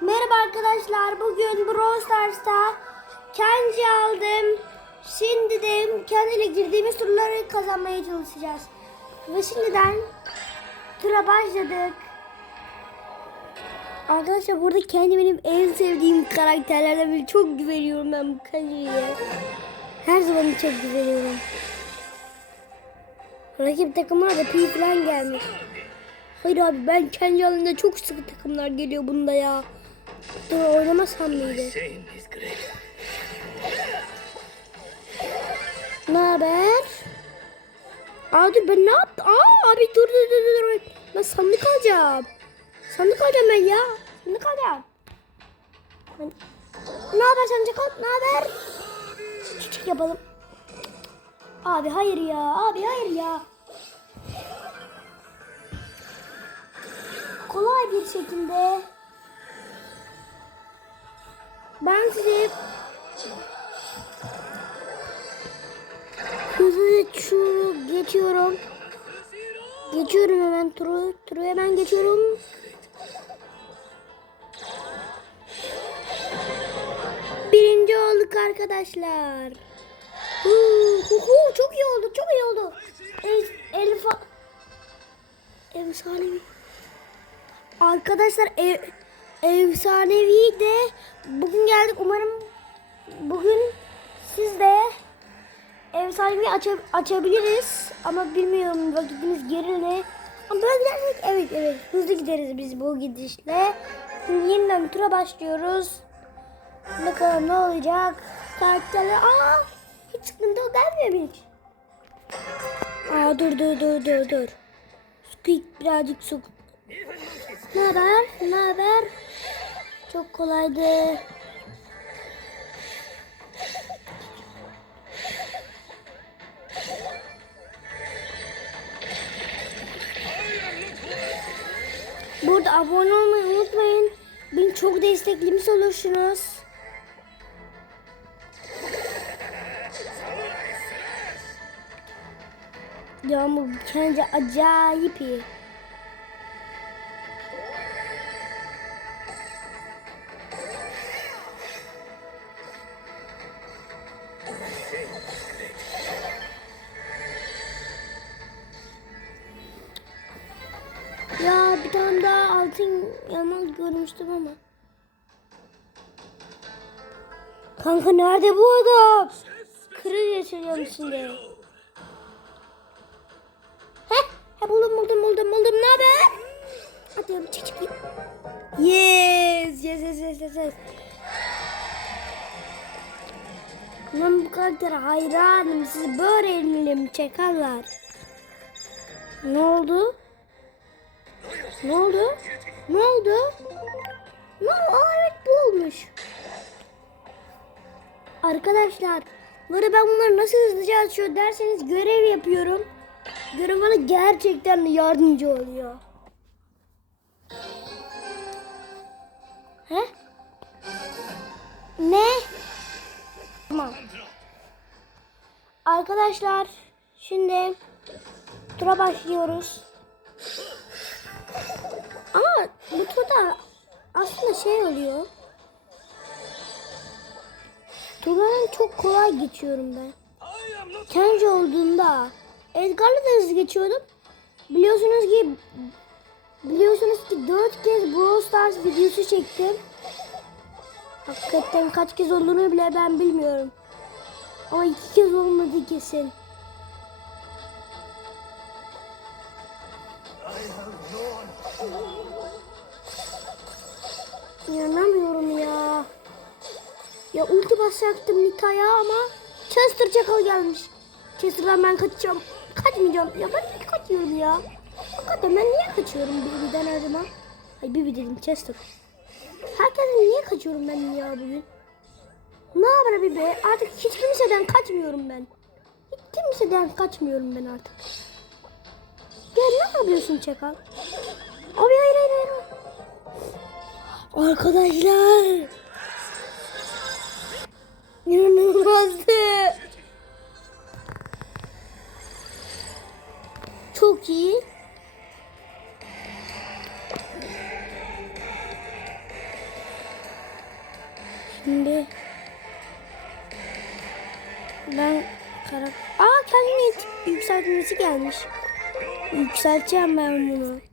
Merhaba arkadaşlar. Bugün Brawl Stars'ta Kenji aldım. Şimdi de kendiyle girdiğimiz turları kazanmaya çalışacağız. Ve şimdiden tura başladık. Arkadaşlar burada kendi benim en sevdiğim karakterlerden biri. Çok güveniyorum ben bu Kenji'ye. Her zaman çok güveniyorum. Rakip takımlar da pi falan gelmiş. Hayır abi ben kendi alanında çok sıkı takımlar geliyor bunda ya. Dur oynamasam mıydı? Ne haber? Aa dur ben ne yaptım? Aa abi dur dur dur dur. Ben sandık alacağım. Sandık alacağım ben ya. Sandık alacağım. Ben... Ne haber sandık al? Ne haber? Çiçek yapalım. Abi hayır ya. Abi hayır ya. Kolay bir şekilde ben size hızlı şu geçiyorum. Geçiyorum hemen turu. Turu hemen geçiyorum. Birinci olduk arkadaşlar. Huu, hu, hu, çok iyi oldu, çok iyi oldu. El, Elif, efsanevi. Arkadaşlar ev, efsanevi de bugün geldik. Umarım bugün siz de efsanevi aça, açabiliriz. Ama bilmiyorum vakitimiz gerildi. Ama böyle gidersek evet evet hızlı gideriz biz bu gidişle. Şimdi yeniden tura başlıyoruz. Bakalım ne olacak. Karakterler aa hiç sıkıntı gelmiyor hiç. Aa dur dur dur dur dur. Squeak birazcık su. Ne haber? Ne haber? Çok kolaydı. Burada abone olmayı unutmayın. Beni çok desteklemiş olursunuz. Ya bu kendi acayip iyi. Ya bir tane daha altın yanmaz görmüştüm ama. Kanka nerede bu adam? Kırı geçiriyorum şimdi. Heh, he buldum buldum buldum buldum. Ne haber? Bir çek çek. Yes, yes, yes, yes, yes, yes. Ben bu karaktere hayranım. Siz böyle elimi çekerler. Ne oldu? Ne oldu? Ne oldu? Ne oldu? Aa, evet bu olmuş. Arkadaşlar, böyle ben bunları nasıl hızlıca açıyor derseniz görev yapıyorum. Görev bana gerçekten yardımcı oluyor. He? Ne? Tamam. Arkadaşlar, şimdi tura başlıyoruz. Ama bu turda aslında şey oluyor. Turların çok kolay geçiyorum ben. Kenji olduğunda Edgar'la da hızlı geçiyordum. Biliyorsunuz ki biliyorsunuz ki 4 kez Brawl Stars videosu çektim. Hakikaten kaç kez olduğunu bile ben bilmiyorum. Ama iki kez olmadı kesin. İnanamıyorum ya. Ya ulti basacaktım Nika'ya ama Chester Çakal gelmiş. Chester'dan ben kaçacağım. Kaçmayacağım. Ya ben niye kaçıyorum ya? Hakikaten ben niye kaçıyorum Bibi'den her zaman? Ay Bibi dedim Chester. Herkesten niye kaçıyorum ben ya bugün? Ne haber Bibi? Artık hiç kimseden kaçmıyorum ben. Hiç kimseden kaçmıyorum ben artık. Gel ne yapıyorsun Çakal? Abi hayır hayır hayır. Arkadaşlar. İnanılmazdı. Çok iyi. Şimdi ben karak Aa kendini yükseltmesi gelmiş. Yükselteceğim ben bunu.